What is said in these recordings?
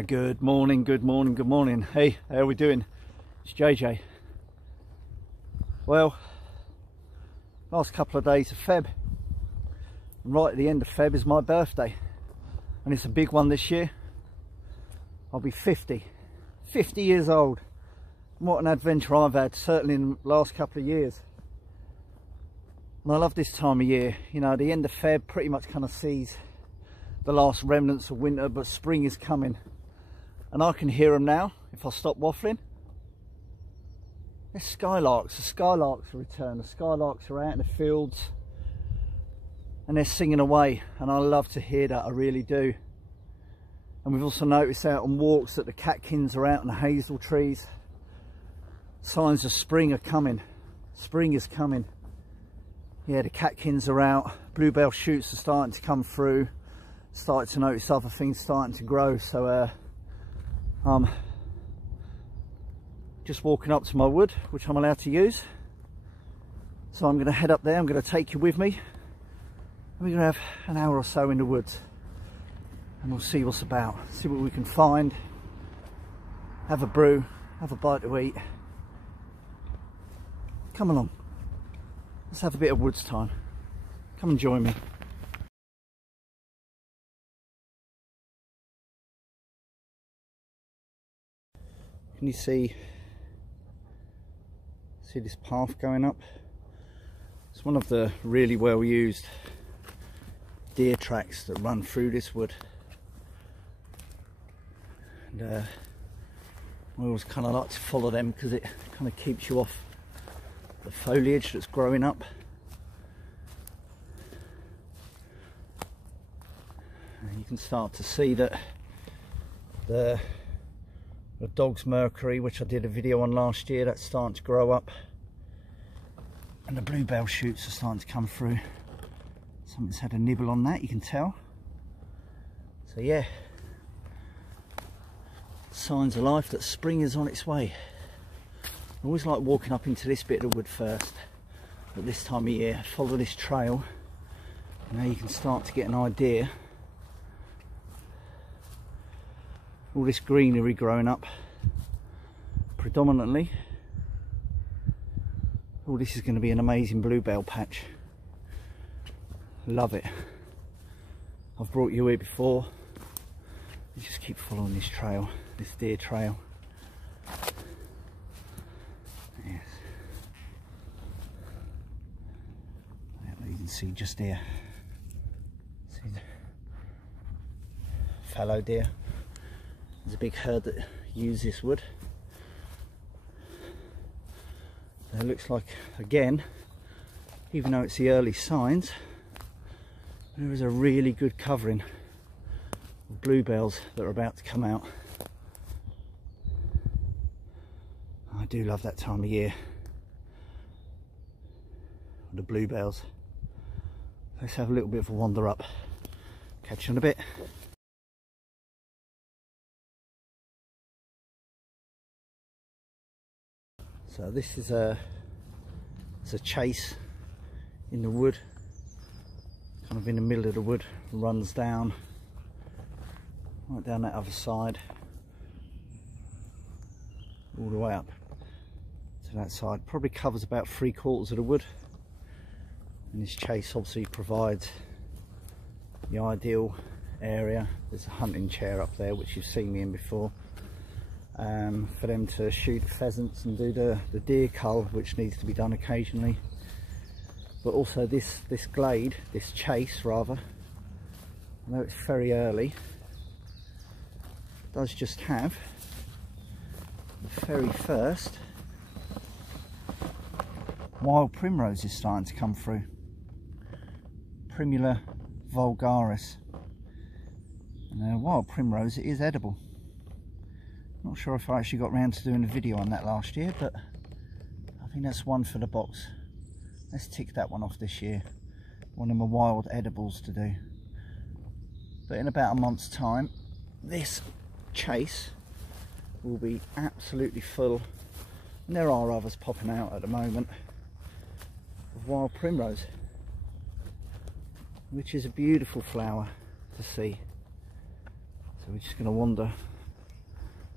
Good morning, good morning, good morning. Hey, how are we doing? It's JJ. Well, last couple of days of Feb. Right at the end of Feb is my birthday. And it's a big one this year. I'll be 50 years old. What an adventure I've had, certainly in the last couple of years. And I love this time of year. You know, the end of Feb pretty much kind of sees the last remnants of winter, but spring is coming. And I can hear them now if I stop waffling. There's skylarks. The skylarks are returned. The skylarks are out in the fields and they're singing away, and I love to hear that, I really do. And we've also noticed out on walks that the catkins are out in the hazel trees. Signs of spring are coming. Spring is coming. Yeah, the catkins are out. Bluebell shoots are starting to come through. Started to notice other things starting to grow. So just walking up to my wood, which I'm allowed to use. So I'm going to head up there. I'm going to take you with me. We're going to have an hour or so in the woods, and we'll see what's about, see what we can find, have a brew, have a bite to eat. Come along, let's have a bit of woods time. Come and join me. Can you see this path going up? It's one of the really well used deer tracks that run through this wood. And I always kind of like to follow them because it kind of keeps you off the foliage that's growing up. And you can start to see that the dog's mercury, which I did a video on last year, that's starting to grow up, and the bluebell shoots are starting to come through. Something's had a nibble on that, you can tell. So yeah, signs of life that spring is on its way. I always like walking up into this bit of the wood first at this time of year. Follow this trail, and now you can start to get an idea. All this greenery growing up, predominantly. Oh, this is going to be an amazing bluebell patch. Love it. I've brought you here before. You just keep following this trail, this deer trail. Yes. You can see just here. See the fallow deer. There's a big herd that use this wood. So it looks like, again, even though it's the early signs, there is a really good covering of bluebells that are about to come out. I do love that time of year, the bluebells. Let's have a little bit of a wander up. Catch you in a bit. So this is it's a chase in the wood, kind of in the middle of the wood, runs down, right down that other side, all the way up to that side. Probably covers about 3/4 of the wood, and this chase obviously provides the ideal area. There's a hunting chair up there, which you've seen me in before. For them to shoot pheasants and do the deer cull, which needs to be done occasionally. But also this glade, this chase rather, I know it's very early, does just have the very first wild primroses starting to come through. Primula vulgaris. And wild primrose, it is edible. Not sure if I actually got around to doing a video on that last year, but I think that's one for the box. Let's tick that one off this year. One of my wild edibles to do. But in about a month's time, this chase will be absolutely full, and there are others popping out at the moment, of wild primrose, which is a beautiful flower to see. So we're just going to wander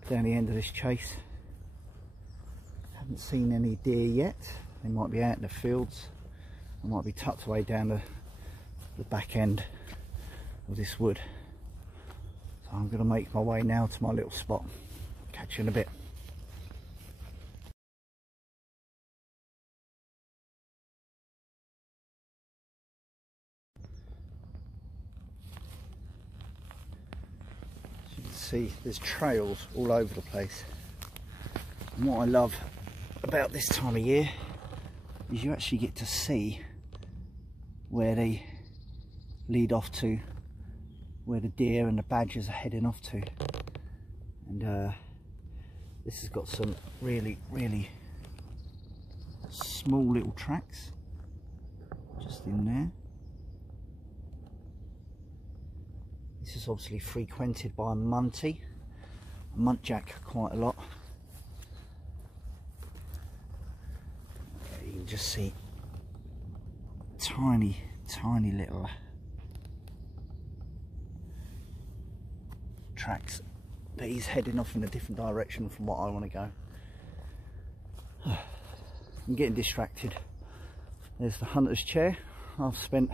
down the end of this chase. Haven't seen any deer yet. They might be out in the fields. They might be tucked away down the back end of this wood. So I'm going to make my way now to my little spot. Catch you in a bit. As you can see, there's trails all over the place. And what I love about this time of year is you actually get to see where they lead off to, where the deer and the badgers are heading off to. And this has got some really small little tracks just in there. This is obviously frequented by munty, muntjac quite a lot. You can just see tiny little tracks, but he's heading off in a different direction from what I want to go. I'm getting distracted. There's the hunter's chair. I've spent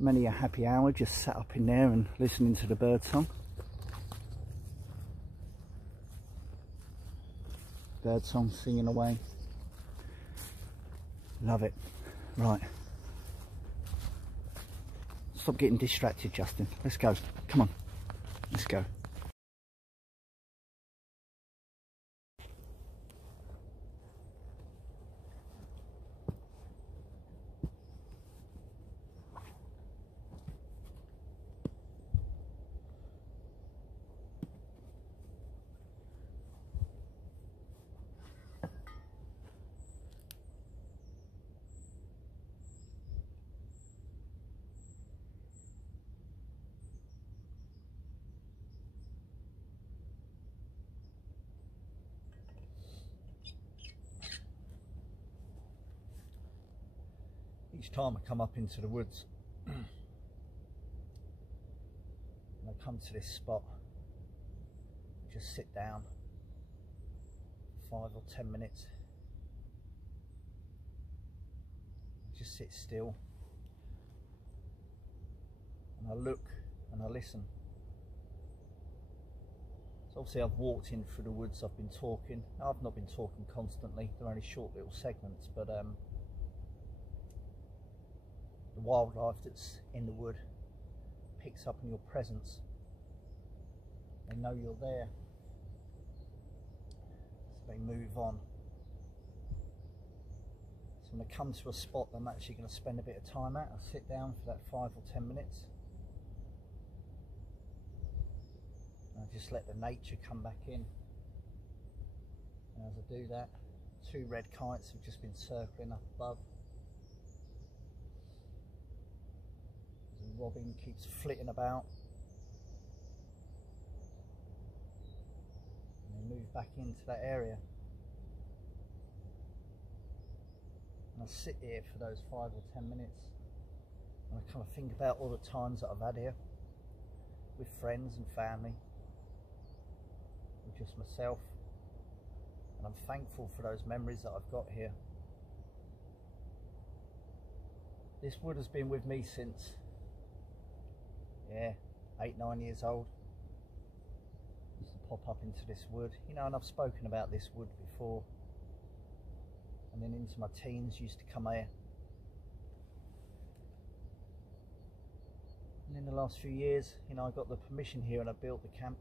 many a happy hour just sat up in there and listening to the bird song. Bird song singing away. Love it. Right. Stop getting distracted, Justin. Let's go. Come on. Let's go. Each time I come up into the woods and I come to this spot, just sit down 5 or 10 minutes, just sit still and I look and I listen. So obviously I've walked in through the woods, I've been talking. I've not been talking constantly, they're only short little segments, but the wildlife that's in the wood picks up on your presence. They know you're there, so they move on. So when I come to a spot that I'm actually going to spend a bit of time at, I sit down for that 5 or 10 minutes and I just let the nature come back in. And as I do that, 2 red kites have just been circling up above. Robin keeps flitting about and they move back into that area, and I sit here for those 5 or 10 minutes and I kind of think about all the times that I've had here with friends and family, with just myself, and I'm thankful for those memories that I've got here. This wood has been with me since 8-9 years old. Used to pop up into this wood, you know, and I've spoken about this wood before. And then into my teens used to come here. And in the last few years, you know, I got the permission here and I built the camp.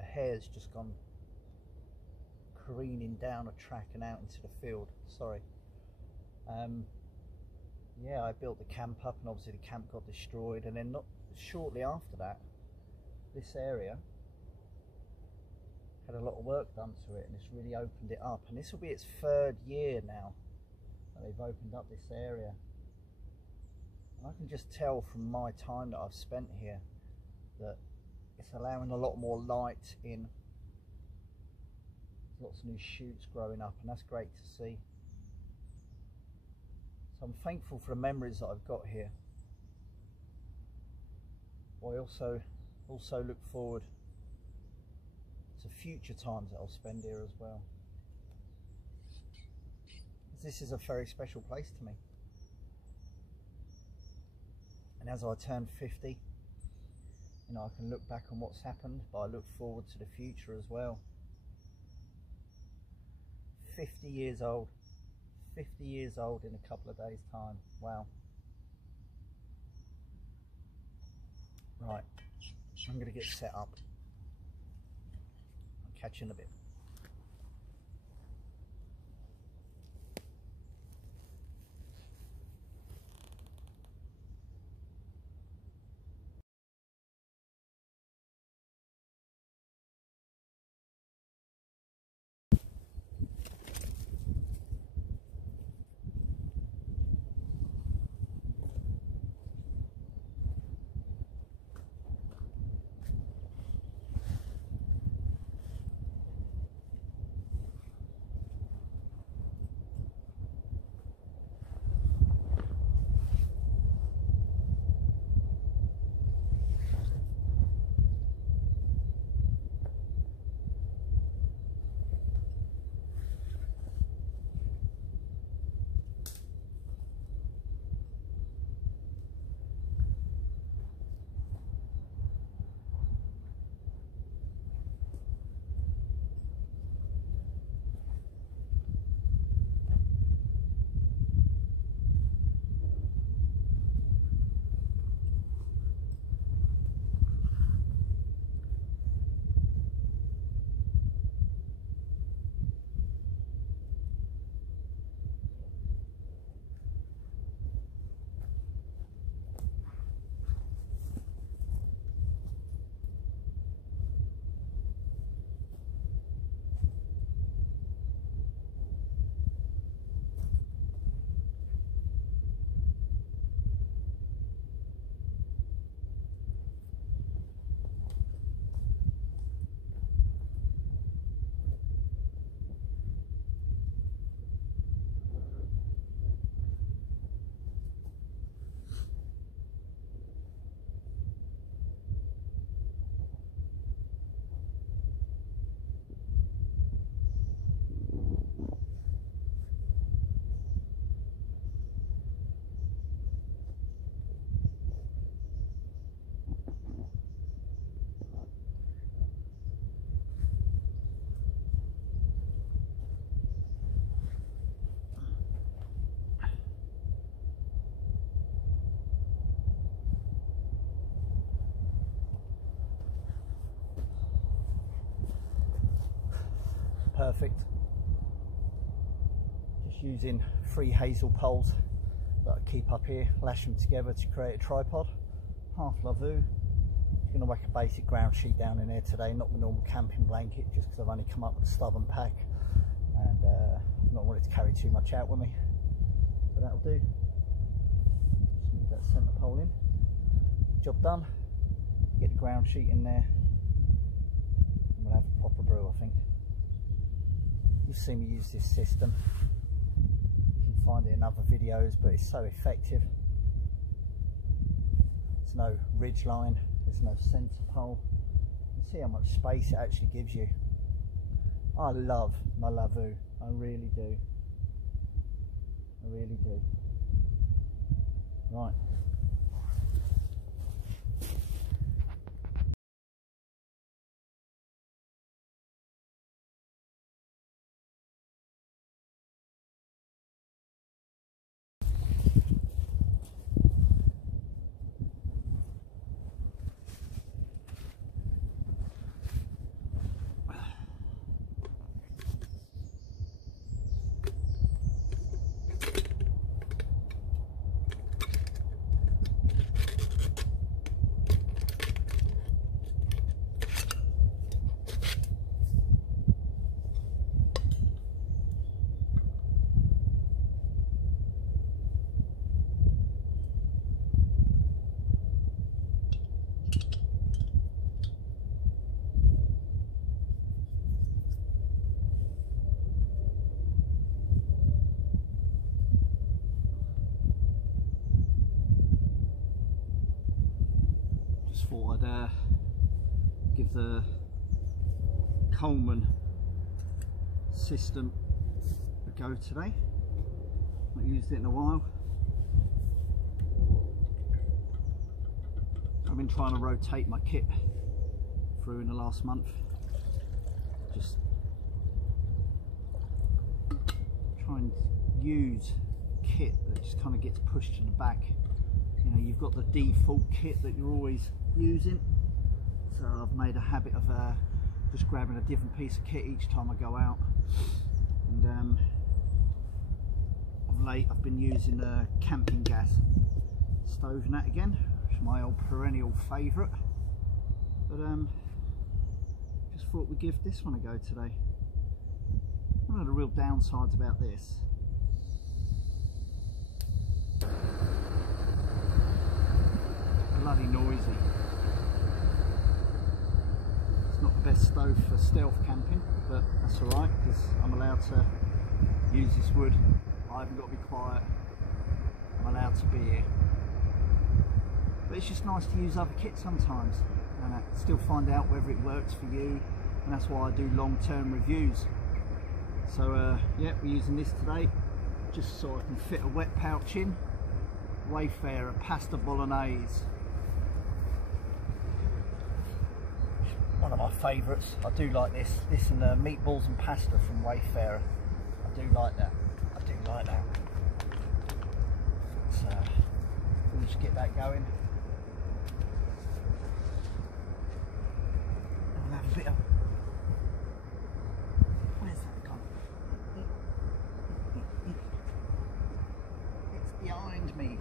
A hare's just gone careening down a track and out into the field. Sorry. Yeah, I built the camp up and obviously the camp got destroyed, and then not shortly after that, this area had a lot of work done to it and it's really opened it up, and this will be its 3rd year now that they've opened up this area. And I can just tell from my time that I've spent here that it's allowing a lot more light in. There's lots of new shoots growing up and that's great to see. So I'm thankful for the memories that I've got here. But I also look forward to future times that I'll spend here as well. This is a very special place to me. And as I turn 50, you know, I can look back on what's happened, but I look forward to the future as well. 50 years old. 50 years old in a couple of days' time. Wow. Right, I'm going to get set up. I'll catch you in a bit. Perfect. Just using 3 hazel poles that I keep up here, lash them together to create a tripod. Half Lavoo. Just going to whack a basic ground sheet down in here today, not the normal camping blanket, just because I've only come up with a stubborn pack and I've not wanted to carry too much out with me. But that'll do. Just move that centre pole in. Job done. Get the ground sheet in there and we'll have a proper brew, I think. You've seen me use this system. You can find it in other videos, but it's so effective. There's no ridge line, there's no centre pole. You see how much space it actually gives you. I love my Lavoo, I really do. I really do. Right. thought I'd give the Coleman system a go today. Not used it in a while. I've been trying to rotate my kit through in the last month. Just try and use kit that just kind of gets pushed to the back. You know, you've got the default kit that you're always using, so I've made a habit of just grabbing a different piece of kit each time I go out. And of late I've been using a camping gas stove and that again, which is my old perennial favourite, but just thought we'd give this one a go today. One of the real downsides about this, bloody noisy. It's not the best stove for stealth camping, but that's alright because I'm allowed to use this wood. I haven't got to be quiet. I'm allowed to be here. But it's just nice to use other kits sometimes and still find out whether it works for you, and that's why I do long-term reviews. So yeah, we're using this today just so I can fit a wet pouch in. Wayfarer pasta bolognese, one of my favourites. I do like this and meatballs and pasta from Wayfarer. I do like that. So we'll just get that going. We'll have a bit of, where's that gone? It's behind me.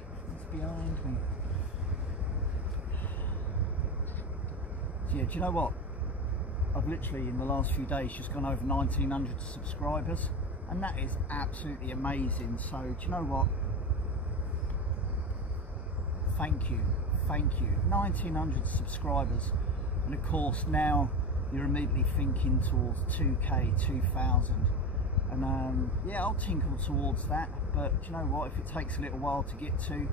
So yeah, do you know what? I've literally in the last few days just gone over 1900 subscribers, and that is absolutely amazing. So do you know what? Thank you. 1900 subscribers, and of course now you're immediately thinking towards 2k, 2000, and yeah, I'll tinkle towards that. But do you know what? If it takes a little while to get to,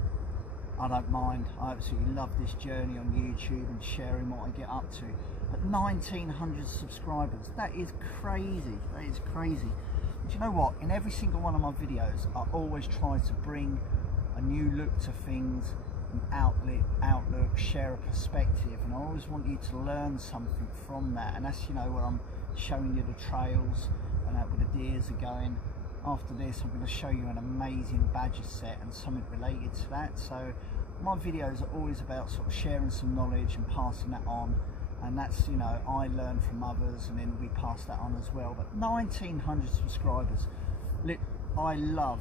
I don't mind. I absolutely love this journey on YouTube and sharing what I get up to. But 1900 subscribers, that is crazy. Do you know what? In every single one of my videos, I always try to bring a new look to things, an outlook, share a perspective, and I always want you to learn something from that. And that's, you know, where I'm showing you the trails and where the deers are going. After this, I'm going to show you an amazing badger set and something related to that. So my videos are always about sort of sharing some knowledge and passing that on, and that's, you know, I learn from others and then we pass that on as well. But 1900 subscribers, I love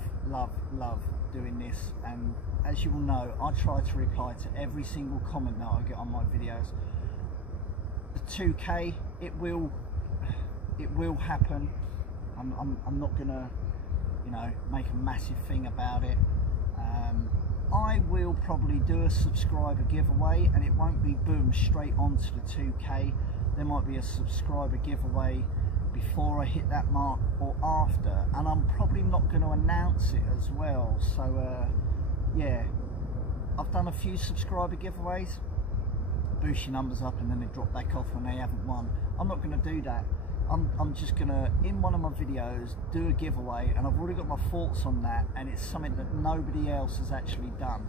doing this, and as you will know, I try to reply to every single comment that I get on my videos. The 2k, it will happen. I'm not gonna, you know, make a massive thing about it. I will probably do a subscriber giveaway, and it won't be boom straight onto the 2k. There might be a subscriber giveaway before I hit that mark or after, and I'm probably not going to announce it as well. So yeah, I've done a few subscriber giveaways, boost your numbers up and then they drop back off when they haven't won. I'm not going to do that. I'm just gonna, in one of my videos, do a giveaway, and I've already got my thoughts on that, and it's something that nobody else has actually done,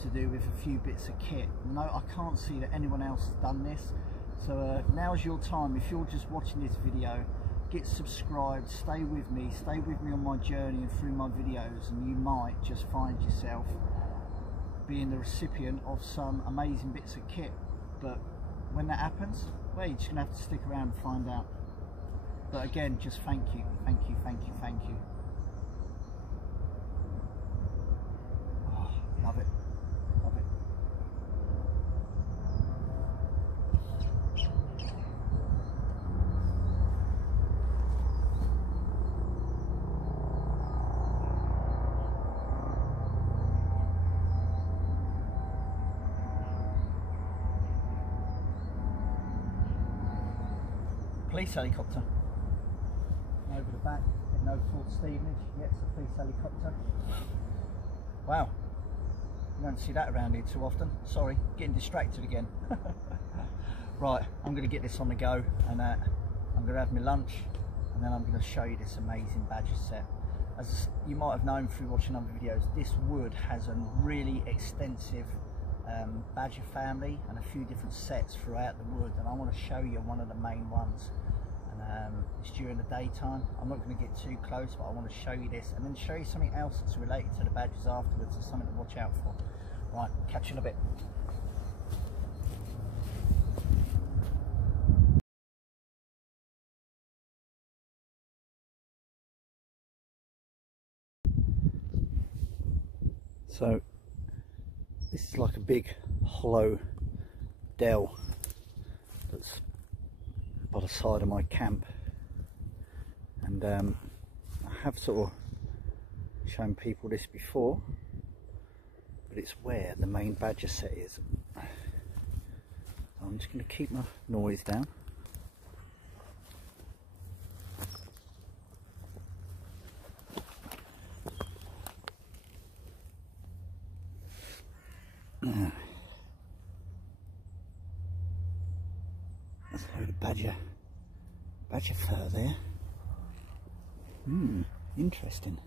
to do with a few bits of kit. No, I can't see that anyone else has done this. So now's your time. If you're just watching this video, get subscribed, stay with me on my journey and through my videos, and you might just find yourself being the recipient of some amazing bits of kit. But when that happens, well, you're just going to have to stick around and find out. But again, just thank you. Oh, love it. Police helicopter. Over the back, heading over towards Stevenage. Yeah, it's a police helicopter. Wow. You don't see that around here too often. Sorry, getting distracted again. Right, I'm going to get this on the go, and I'm going to have my lunch, and then I'm going to show you this amazing badger set. As you might have known through watching other videos, this wood has a really extensive badger family and a few different sets throughout the wood, and I want to show you one of the main ones. And it's during the daytime. I'm not going to get too close, but I want to show you this and then show you something else that's related to the badgers afterwards. There's something to watch out for. Right, catch you in a bit. So this is like a big hollow dell that's by the side of my camp, and I have sort of shown people this before, but it's where the main badger set is. I'm just going to keep my noise down. There's a load of badger fur there. Interesting.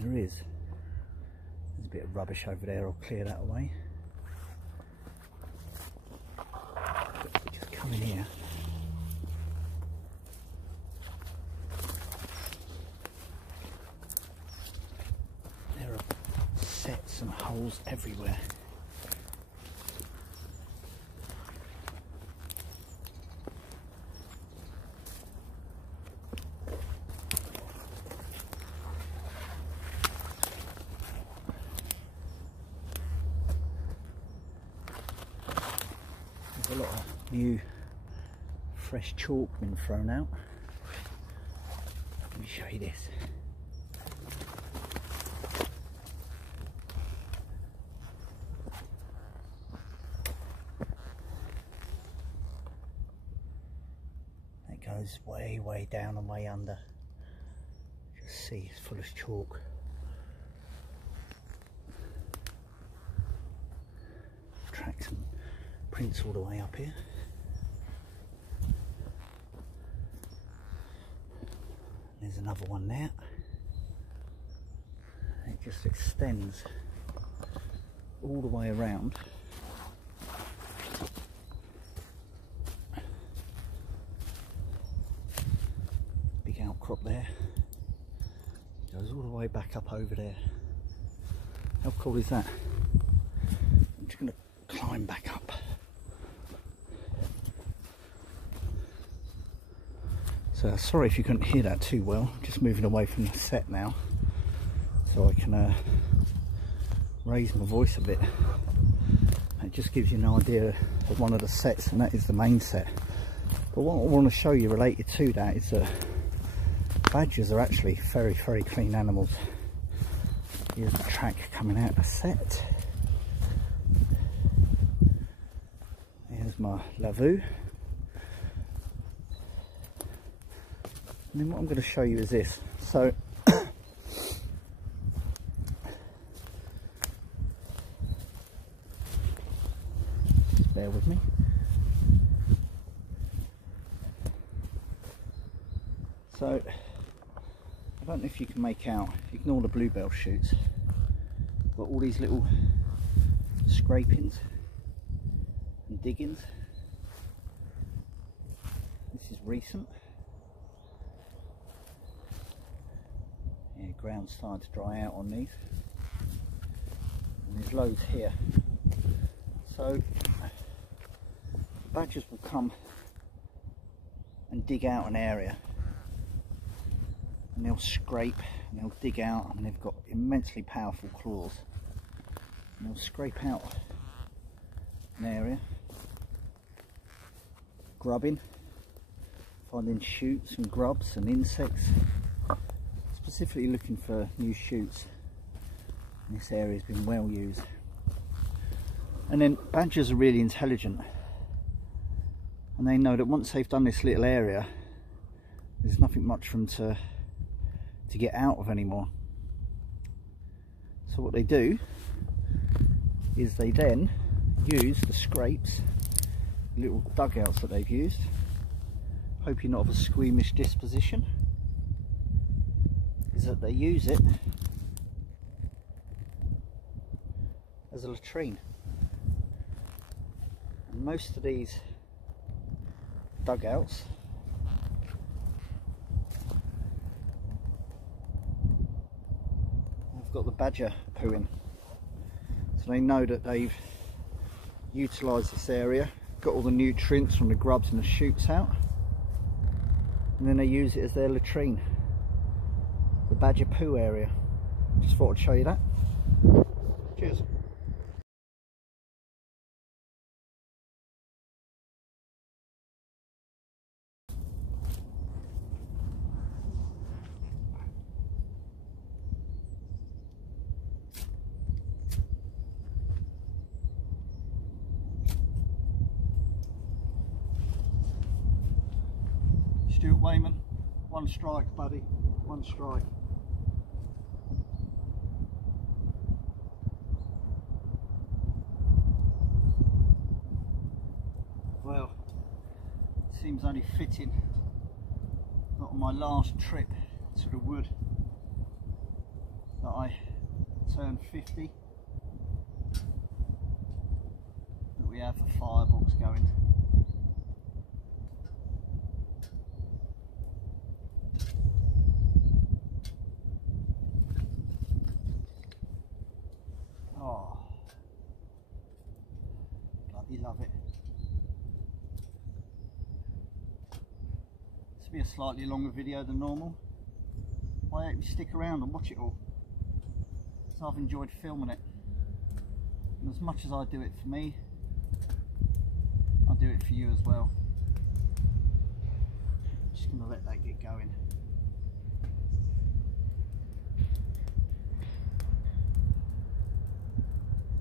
And there's a bit of rubbish over there. I'll clear that away. But just come in here. There are sets and holes everywhere. There's a lot of new fresh chalk been thrown out. Let me show you this. It goes way down and way under. Just see, it's full of chalk. Tracks and prints all the way up here. There's another one there. It just extends all the way around. Big outcrop there. Goes all the way back up over there. How cool is that? I'm just going to climb back up. So sorry if you couldn't hear that too well. I'm just moving away from the set now, so I can raise my voice a bit. It just gives you an idea of one of the sets, and that is the main set. But what I want to show you related to that is that badgers are actually very clean animals. Here's the track coming out of the set. Here's my lavoo. And then what I'm going to show you is this. So just bear with me. So I don't know if you can make out, ignore the bluebell shoots, but all these little scrapings and diggings. This is recent. Yeah, ground's starting to dry out on these, and there's loads here. So badgers will come and dig out an area, and they'll scrape and they'll dig out, and they've got immensely powerful claws, and they'll scrape out an area, grubbing, finding shoots and grubs and insects, specifically looking for new shoots. And this area has been well used. And then badgers are really intelligent, and they know that once they've done this little area, There's nothing much for them to get out of anymore. So what they do is they then use the scrapes, little dugouts that they've used. Hope you're not of a squeamish disposition. Is that they use it as a latrine. And most of these dugouts have got the badger poo in, so they know that they've utilised this area, got all the nutrients from the grubs and the shoots out, and then they use it as their latrine, the badger poo area. Just thought I'd show you that. Cheers. Stuart Wayman, one strike, buddy, one strike. Well, seems only fitting that on my last trip to the wood that I turned 50, that we have the firebox going. Oh, bloody love it. This will be a slightly longer video than normal. I hope you stick around and watch it all, so I've enjoyed filming it. And as much as I do it for me, I do it for you as well. Just gonna let that get going.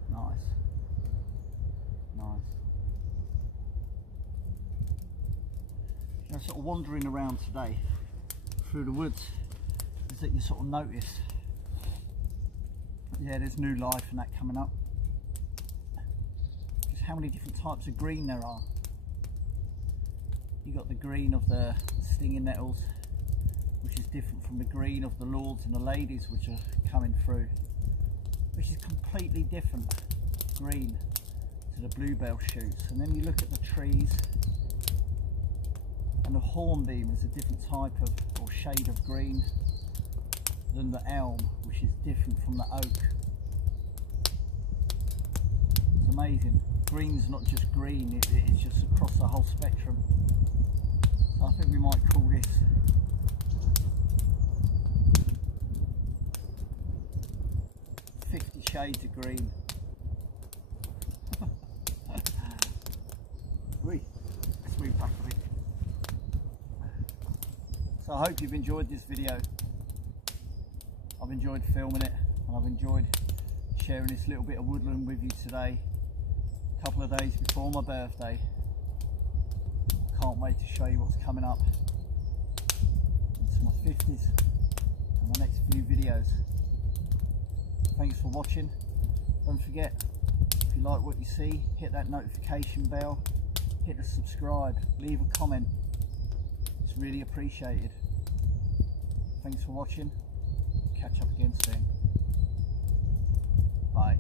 Nice. Nice. You know, sort of wandering around today through the woods, is that you sort of notice, yeah, there's new life and that coming up. Just how many different types of green there are. You got the green of the stinging nettles, which is different from the green of the lords and the ladies which are coming through, which is completely different green to the bluebell shoots. And then you look at the trees, and the hornbeam is a different type of or shade of green than the elm, which is different from the oak. It's amazing. Green's not just green, it's just across the whole spectrum. So I think we might call this "50 Shades of Green." Let's move back a bit. So I hope you've enjoyed this video. I've enjoyed filming it, and I've enjoyed sharing this little bit of woodland with you today, a couple of days before my birthday. Can't wait to show you what's coming up into my 50s and the next few videos. Thanks for watching. Don't forget, if you like what you see, hit that notification bell, hit the subscribe, leave a comment. It's really appreciated. Thanks for watching. Catch up again soon. Bye.